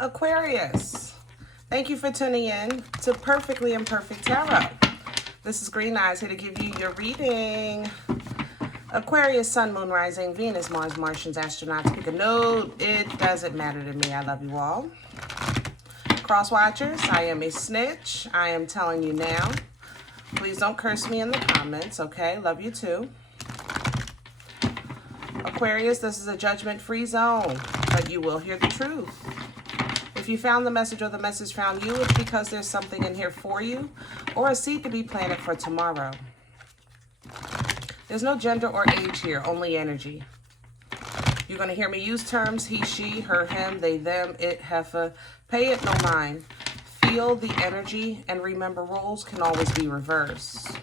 Aquarius, thank you for tuning in to Perfectly Imperfect Tarot. This is Green Eyes here to give you your reading. Aquarius, Sun, Moon, Rising, Venus, Mars, Martians, astronauts. Pick a note. It doesn't matter to me. I love you all. Cross watchers, I am a snitch. I am telling you now. Please don't curse me in the comments, okay? Love you too. Aquarius, this is a judgment-free zone, but you will hear the truth. If you found the message or the message found you, it's because there's something in here for you or a seed to be planted for tomorrow. There's no gender or age here, only energy. You're going to hear me use terms he, she, her, him, they, them, it, heifer. Pay it no mind. Feel the energy and remember roles can always be reversed.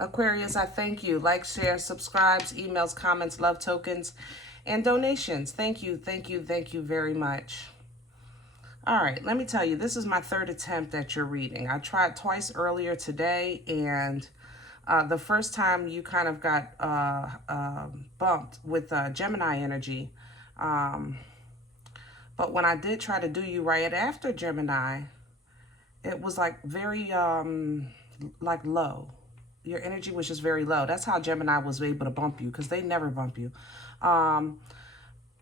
Aquarius, I thank you. Like, share, subscribes, emails, comments, love tokens, and donations. Thank you, thank you, thank you very much. All right, let me tell you, this is my third attempt at your reading. I tried twice earlier today, and the first time you kind of got bumped with Gemini energy. But when I did try to do you right after Gemini, it was like very like low. Your energy was just very low. That's how Gemini was able to bump you, because they never bump you.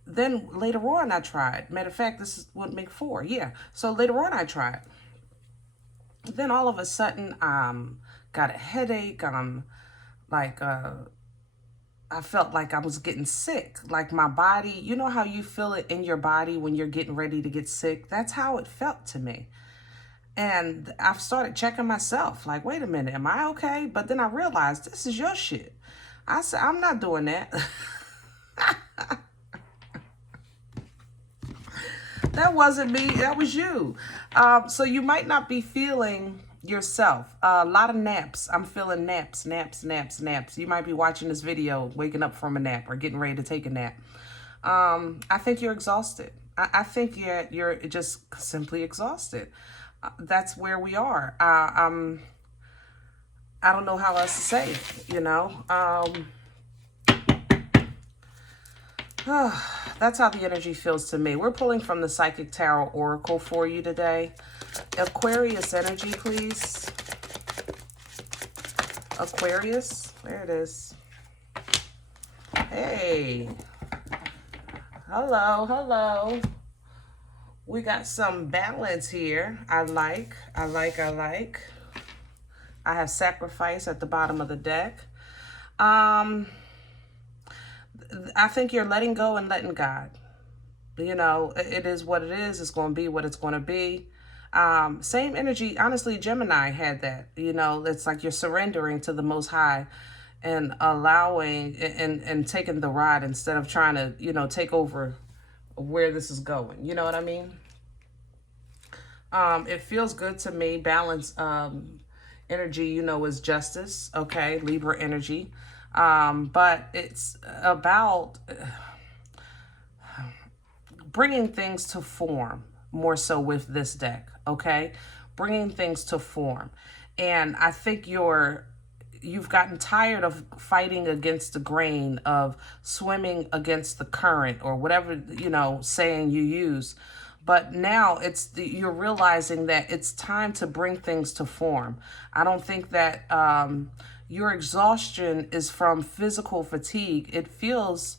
Then later on I tried. Matter of fact, this would make 4. Yeah. So later on I tried. Then all of a sudden, got a headache. I felt like I was getting sick. Like my body, you know how you feel it in your body when you're getting ready to get sick? That's how it felt to me. And I've started checking myself, like, wait a minute, am I okay? But then I realized this is your shit. I said, I'm not doing that. That wasn't me, that was you. So you might not be feeling yourself. A lot of naps. I'm feeling naps. You might be watching this video, waking up from a nap or getting ready to take a nap. I think you're exhausted. I think you're just simply exhausted. That's where we are. I don't know how else to say it, you know. That's how the energy feels to me. We're pulling from the Psychic Tarot Oracle for you today. Aquarius energy, please. Aquarius, there it is. Hey. Hello. We got some balance here. I like. I have sacrifice at the bottom of the deck. I think you're letting go and letting God. You know, it is what it is. It's going to be what it's going to be. Same energy. Honestly, Gemini had that. You know, it's like you're surrendering to the Most High and allowing and taking the ride instead of trying to, you know, take over where this is going. You know what I mean? It feels good to me. Balance energy, you know, is justice. Okay, Libra energy. But it's about bringing things to form more so with this deck, okay? Bringing things to form. And I think you've gotten tired of fighting against the grain, of swimming against the current, or whatever, you know, saying you use. But now you're realizing that it's time to bring things to form. I don't think that your exhaustion is from physical fatigue. It feels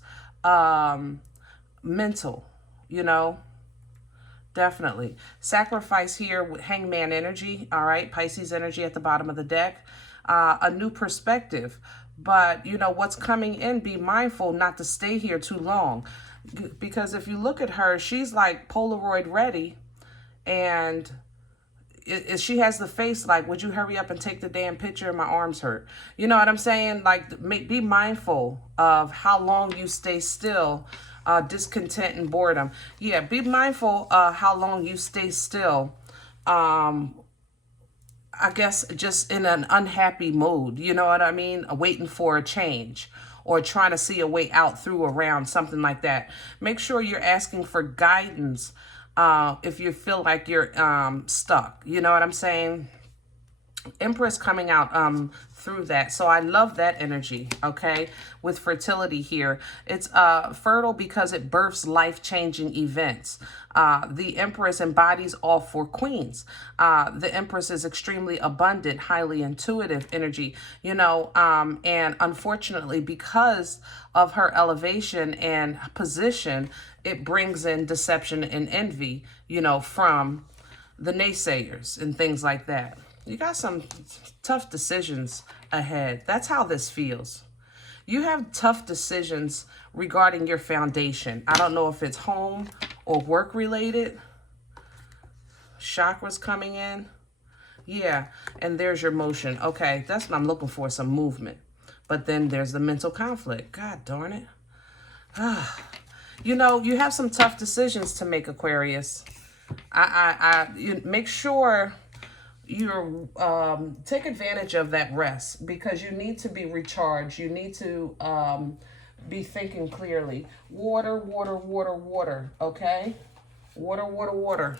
mental, you know, definitely. Sacrifice here with Hangman energy, all right? Pisces energy at the bottom of the deck. A new perspective. But, you know, what's coming in, be mindful not to stay here too long. Because if you look at her, she's like Polaroid ready. And she has the face like, would you hurry up and take the damn picture? My arms hurt. You know what I'm saying? Like, be mindful of how long you stay still. Discontent and boredom. Yeah, be mindful how long you stay still. I guess just in an unhappy mood. You know what I mean? Waiting for a change. Or trying to see a way out, through, around, something like that. Make sure you're asking for guidance if you feel like you're stuck. You know what I'm saying? Empress coming out through that. So I love that energy, okay? With fertility here. It's fertile because it births life-changing events. The Empress embodies all four queens. The Empress is extremely abundant, highly intuitive energy, you know, and unfortunately, because of her elevation and position, it brings in deception and envy, you know, from the naysayers and things like that. You got some tough decisions ahead. That's how this feels. You have tough decisions regarding your foundation. I don't know if it's home or work related. Chakras coming in. Yeah, and there's your motion. Okay, that's what I'm looking for, some movement. But then there's the mental conflict. God darn it. You know, you have some tough decisions to make, Aquarius. You make sure you take advantage of that rest, because you need to be recharged. You need to be thinking clearly. Water, water, water, water, okay? Water, water, water.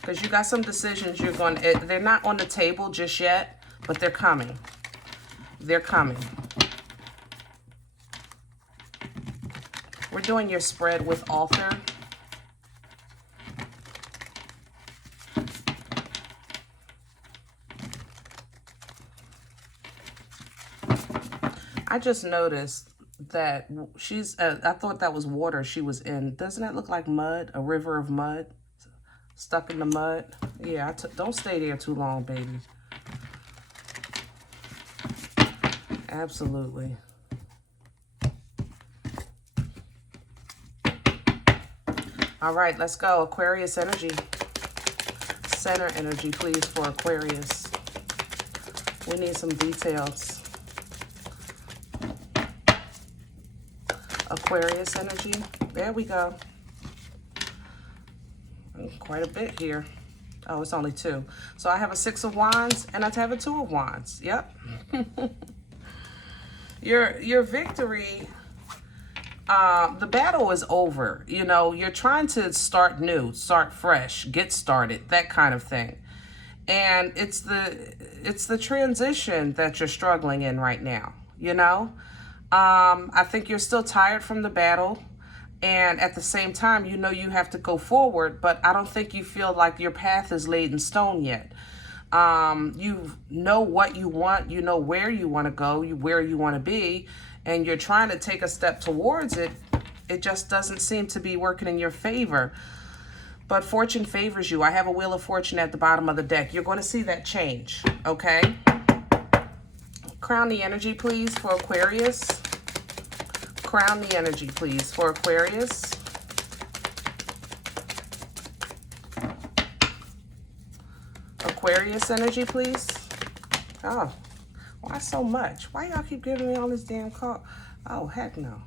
Because you got some decisions you're going to, they're not on the table just yet, but they're coming. They're coming. We're doing your spread with author. I just noticed that she's, I thought that was water she was in. Doesn't that look like mud? A river of mud? Stuck in the mud? Yeah, don't stay there too long, baby. Absolutely. All right, let's go. Aquarius energy. Center energy, please, for Aquarius. We need some details. Aquarius energy. There we go. Quite a bit here. Oh, it's only two. So I have a 6 of Wands and I have a 2 of Wands. Yep. Your victory, the battle is over. You know, you're trying to start new, start fresh, get started, that kind of thing. And it's the transition that you're struggling in right now, you know? I think you're still tired from the battle. And at the same time, you know you have to go forward, but I don't think you feel like your path is laid in stone yet. You know what you want, you know where you want to go, where you want to be, and you're trying to take a step towards it. It just doesn't seem to be working in your favor. But fortune favors you. I have a Wheel of Fortune at the bottom of the deck. You're going to see that change, okay? Crown the energy, please, for Aquarius. Crown the energy, please, for Aquarius. Aquarius energy, please. Oh, why so much? Why y'all keep giving me all this damn card? Oh, heck no.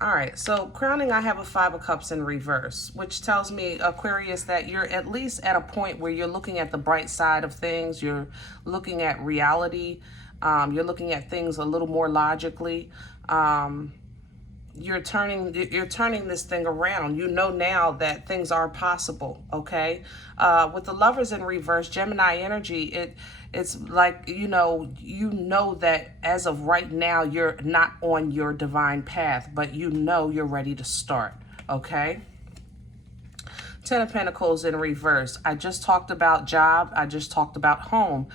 All right, so crowning, I have a 5 of Cups in reverse, which tells me, Aquarius, that you're at least at a point where you're looking at the bright side of things. You're looking at reality. You're looking at things a little more logically. You're turning this thing around. You know now that things are possible, okay? With the Lovers in reverse, Gemini energy, it's like, you know that as of right now, you're not on your divine path, but you know you're ready to start, okay? 10 of Pentacles in reverse. I just talked about job. I just talked about home.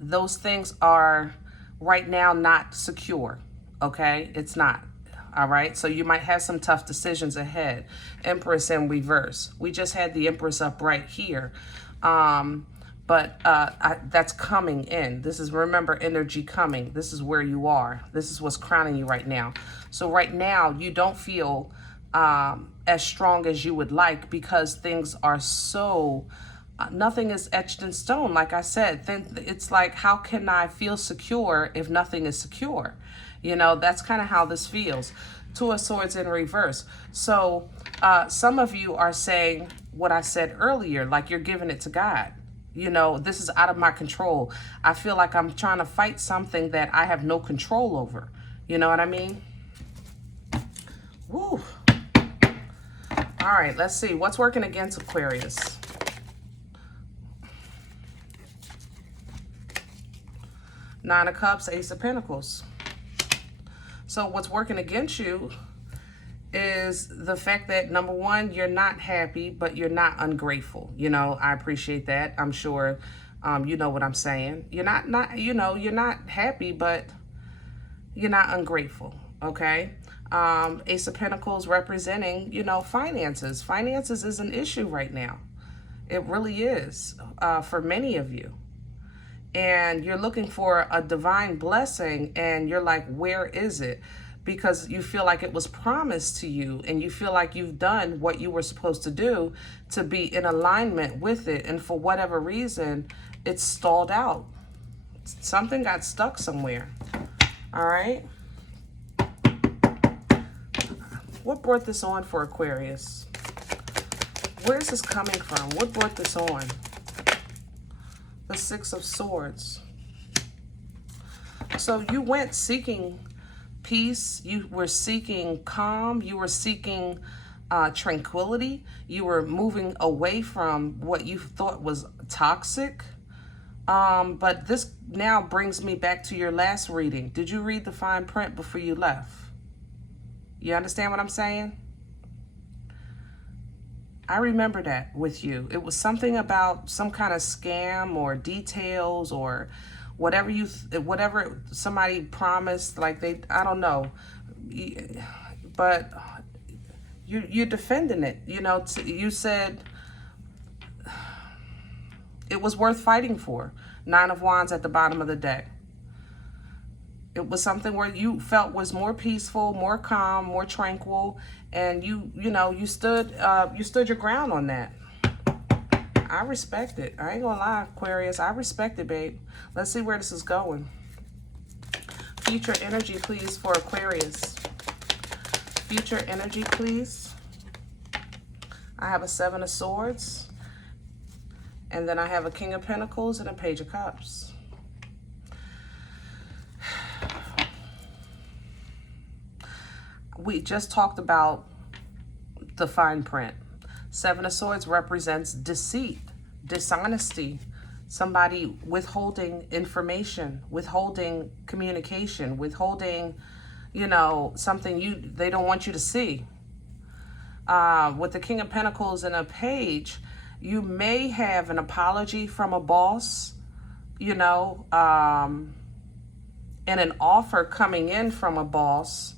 Those things are right now not secure, okay? It's not. All right, so you might have some tough decisions ahead. Empress in reverse. We just had the Empress up right here. But that's coming in. This is, remember, energy coming. This is where you are. This is what's crowning you right now. So right now, you don't feel as strong as you would like, because things are so... nothing is etched in stone. Like I said, then it's like, how can I feel secure if nothing is secure? You know, that's kind of how this feels. 2 of Swords in reverse. So some of you are saying what I said earlier, like you're giving it to God. You know, this is out of my control. I feel like I'm trying to fight something that I have no control over. You know what I mean? Woo. All right, let's see. What's working against Aquarius? Nine of Cups, Ace of Pentacles. So what's working against you is the fact that, number one, you're not happy, but you're not ungrateful. You know, I appreciate that. I'm sure you know what I'm saying. You're not you know, you're not happy, but you're not ungrateful, okay? Ace of Pentacles representing, you know, finances. Finances is an issue right now. It really is for many of you. And you're looking for a divine blessing, and you're like, where is it? Because you feel like it was promised to you, and you feel like you've done what you were supposed to do to be in alignment with it. And for whatever reason, it's stalled out. Something got stuck somewhere. All right. What brought this on for Aquarius? Where's this coming from? What brought this on? The Six of Swords. So you went seeking peace. You were seeking calm. You were seeking tranquility. You were moving away from what you thought was toxic. But this now brings me back to your last reading. Did you read the fine print before you left? You understand what I'm saying? I remember that with you. It was something about some kind of scam or details or whatever whatever somebody promised, like I don't know. But you're defending it. You know, you said it was worth fighting for. Nine of Wands at the bottom of the deck. It was something where you felt was more peaceful, more calm, more tranquil, and you stood your ground on that. I respect it. I ain't gonna lie, Aquarius. I respect it, babe. Let's see where this is going. Future energy, please, for Aquarius. Future energy, please. I have a Seven of Swords, and then I have a King of Pentacles and a Page of Cups. We just talked about the fine print. Seven of Swords represents deceit, dishonesty, somebody withholding information, withholding communication, withholding, you know, something they don't want you to see. With the King of Pentacles and a Page, you may have an apology from a boss, you know, and an offer coming in from a boss,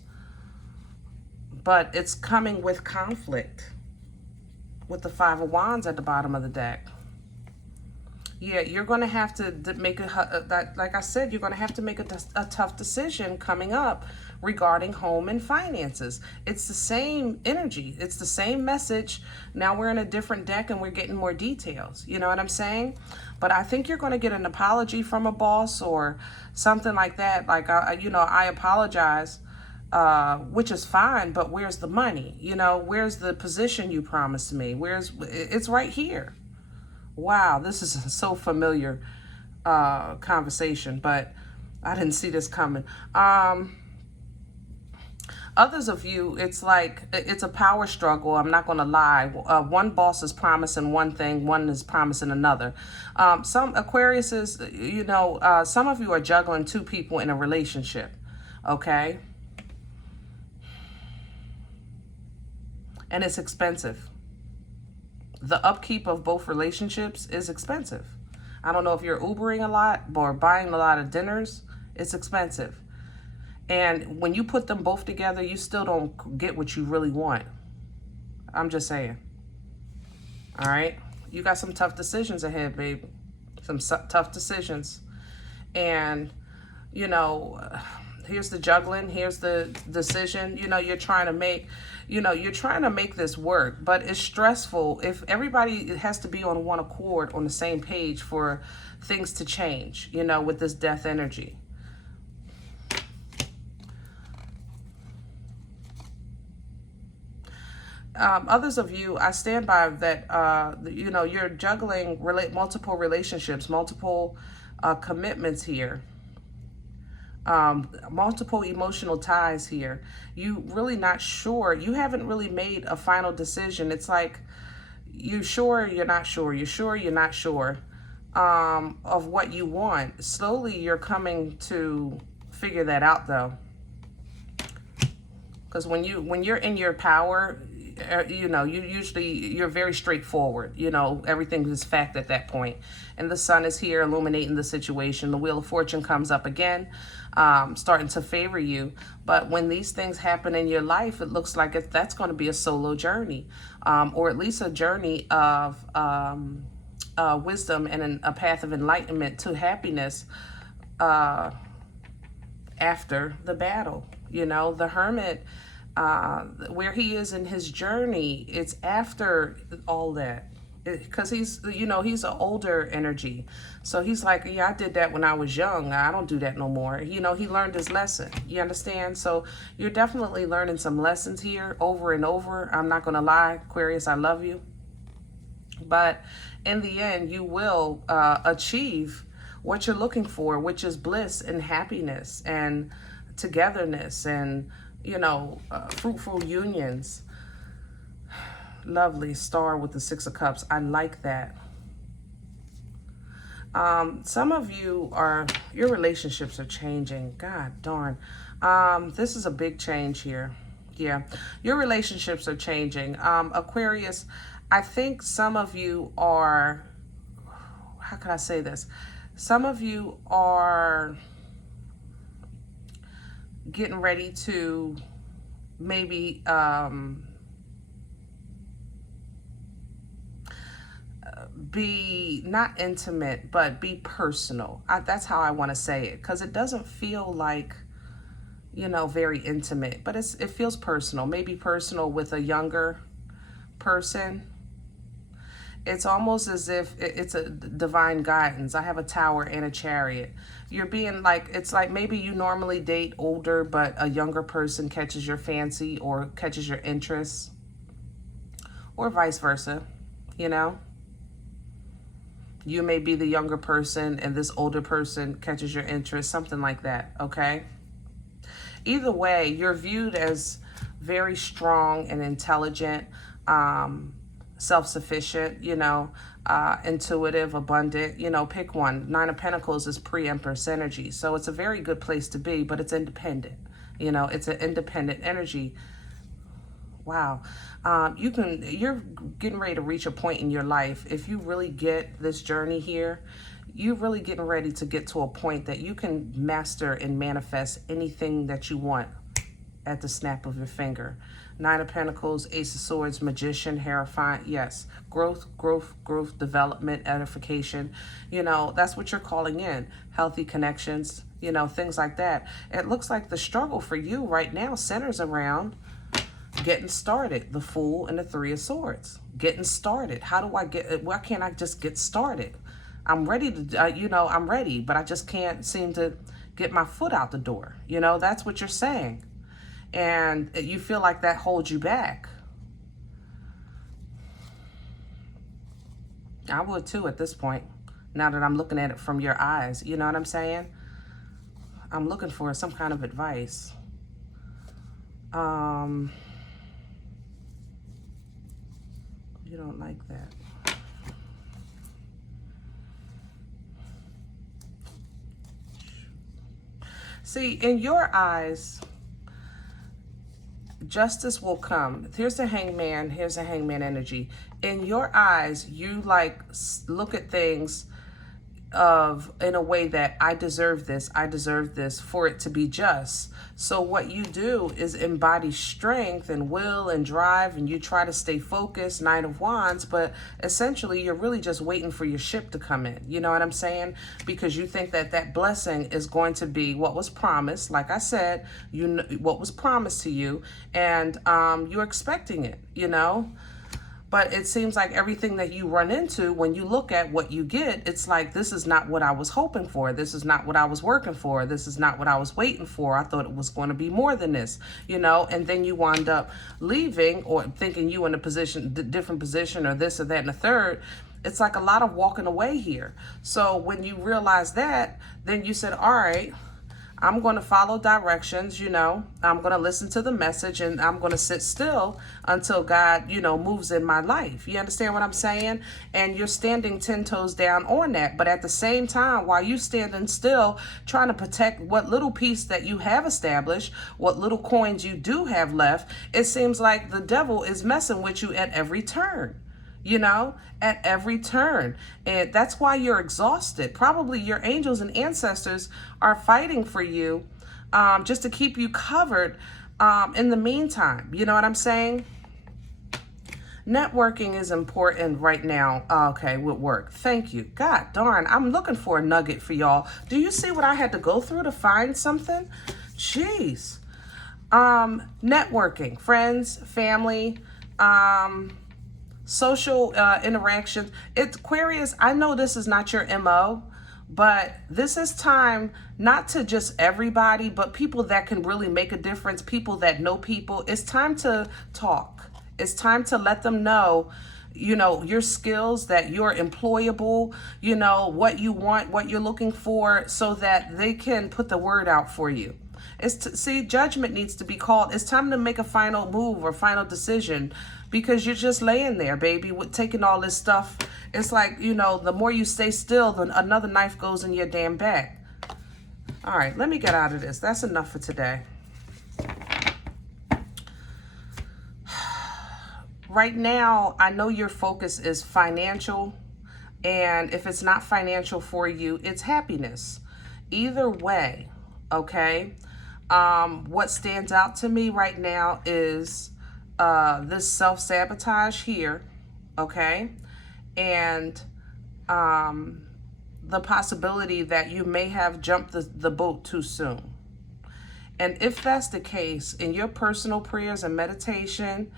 but it's coming with conflict with the Five of Wands at the bottom of the deck. Yeah, you're going to have to make like I said, you're going to have to make a tough decision coming up regarding home and finances. It's the same energy. It's the same message. Now we're in a different deck and we're getting more details. You know what I'm saying? But I think you're going to get an apology from a boss or something like that. Like, I apologize. Which is fine, but where's the money? You know, where's the position you promised me? It's right here. Wow, this is a so familiar conversation, but I didn't see this coming. Others of you, it's like, it's a power struggle. I'm not going to lie. One boss is promising one thing, one is promising another. Some Aquariuses, you know, some of you are juggling two people in a relationship, okay? And it's expensive. The upkeep of both relationships is expensive. I don't know if you're Ubering a lot or buying a lot of dinners. It's expensive. And when you put them both together, you still don't get what you really want. I'm just saying. All right? You got some tough decisions ahead, babe. Some tough decisions. And, you know, here's the juggling. Here's the decision. You know, you're trying to make this work, but it's stressful if everybody has to be on one accord, on the same page for things to change, you know, with this death energy. Others of you, I stand by that, you know, you're juggling multiple relationships, multiple commitments here. Multiple emotional ties here. You really not sure. You haven't really made a final decision. It's like you're sure, you're not sure. You're sure, you're not sure. of what you want. Slowly you're coming to figure that out though. Because when you're in your power, you know, you're very straightforward. You know, everything is fact at that point. And the sun is here illuminating the situation. The Wheel of Fortune comes up again, starting to favor you. But when these things happen in your life, it looks like that's going to be a solo journey, or at least a journey of wisdom and a path of enlightenment to happiness after the battle. You know, the Hermit, where he is in his journey, it's after all that. Because he's, you know, he's an older energy. So he's like, yeah, I did that when I was young. I don't do that no more. You know, he learned his lesson. You understand? So you're definitely learning some lessons here over and over. I'm not going to lie, Aquarius, I love you. But in the end, you will achieve what you're looking for, which is bliss and happiness and togetherness and, you know, fruitful unions. Lovely star with the Six of Cups. I like that. Some of you your relationships are changing. God darn. This is a big change here. Yeah, your relationships are changing. Aquarius, I think some of you are, how can I say this? Some of you are getting ready to maybe be not intimate, but be personal. That's how I want to say it, because it doesn't feel like, you know, very intimate, but it feels personal. Maybe personal with a younger person. It's almost as if it's a divine guidance. I have a Tower and a Chariot. You're being like, it's like maybe you normally date older, but a younger person catches your fancy or catches your interest, or vice versa, you know? You may be the younger person and this older person catches your interest, something like that, okay? Either way, you're viewed as very strong and intelligent, self-sufficient, you know, intuitive, abundant, you know, pick one. Nine of Pentacles is pre-Empress energy. So it's a very good place to be, but it's independent. You know, it's an independent energy. Wow. You're getting ready to reach a point in your life. If you really get this journey here, you're really getting ready to get to a point that you can master and manifest anything that you want at the snap of your finger. Nine of Pentacles, Ace of Swords, Magician, Hierophant. Yes, growth, development, edification. You know, that's what you're calling in. Healthy connections, you know, things like that. It looks like the struggle for you right now centers around getting started. The Fool and the Three of Swords. Getting started. How do I get, why can't I just get started? I'm ready to, you know, I'm ready, but I just can't seem to get my foot out the door. You know, that's what you're saying. And you feel like that holds you back. I would too at this point, now that I'm looking at it from your eyes. You know what I'm saying? I'm looking for some kind of advice. You don't like that. See, in your eyes, justice will come. Here's the Hangman. Here's the Hangman energy. In your eyes, you like look at things in a way that I deserve this for it to be just. So what you do is embody strength and will and drive, and you try to stay focused, Knight of Wands, but essentially you're really just waiting for your ship to come in. You know what I'm saying? Because you think that that blessing is going to be what was promised. Like I said, you know what was promised to you, and you're expecting it, you know? But it seems like everything that you run into, when you look at what you get, it's like, this is not what I was hoping for. This is not what I was working for. This is not what I was waiting for. I thought it was going to be more than this, you know? And then you wind up leaving or thinking you in a position, different position or this or that and the third. It's like a lot of walking away here. So when you realize that, then you said, all right, I'm going to follow directions, you know. I'm going to listen to the message, and I'm going to sit still until God, you know, moves in my life. You understand what I'm saying? And you're standing 10 toes down on that. But at the same time, while you standing still, trying to protect what little piece that you have established, what little coins you do have left, it seems like the devil is messing with you at every turn. You know, at every turn. And that's why you're exhausted. Probably your angels and ancestors are fighting for you just to keep you covered in the meantime. You know what I'm saying? Networking is important right now. Okay, with work. Thank you. God darn, I'm looking for a nugget for y'all. Do you see what I had to go through to find something? Jeez. Networking, friends, family, social interactions. It's Aquarius. I know this is not your MO, but this is time not to just everybody, but people that can really make a difference, people that know people. It's time to talk. It's time to let them know, you know, your skills, that you're employable, you know, what you want, what you're looking for, so that they can put the word out for you. See, judgment needs to be called. It's time to make a final move or final decision, because you're just laying there, baby, with taking all this stuff. It's like, you know, the more you stay still, then another knife goes in your damn back. All right, let me get out of this. That's enough for today. Right now, I know your focus is financial, and if it's not financial for you, it's happiness. Either way, okay? What stands out to me right now is this self-sabotage here, okay? And the possibility that you may have jumped the boat too soon. And if that's the case, in your personal prayers and meditation,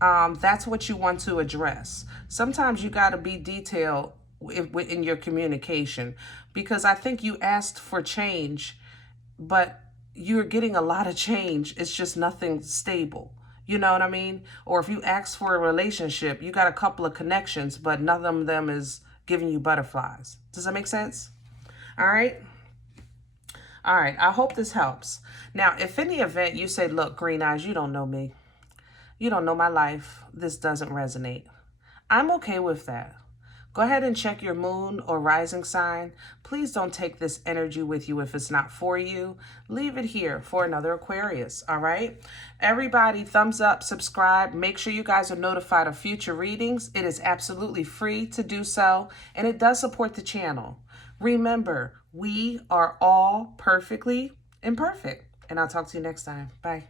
that's what you want to address. Sometimes you got to be detailed in your communication, because I think you asked for change, but you're getting a lot of change. It's just nothing stable. You know what I mean? Or if you ask for a relationship, you got a couple of connections, but none of them is giving you butterflies. Does that make sense? All right. All right. I hope this helps. Now, if in the event you say, look, Green Eyes, you don't know me. You don't know my life. This doesn't resonate. I'm okay with that. Go ahead and check your moon or rising sign. Please don't take this energy with you if it's not for you. Leave it here for another Aquarius, all right? Everybody, thumbs up, subscribe. Make sure you guys are notified of future readings. It is absolutely free to do so, and it does support the channel. Remember, we are all perfectly imperfect, and I'll talk to you next time. Bye.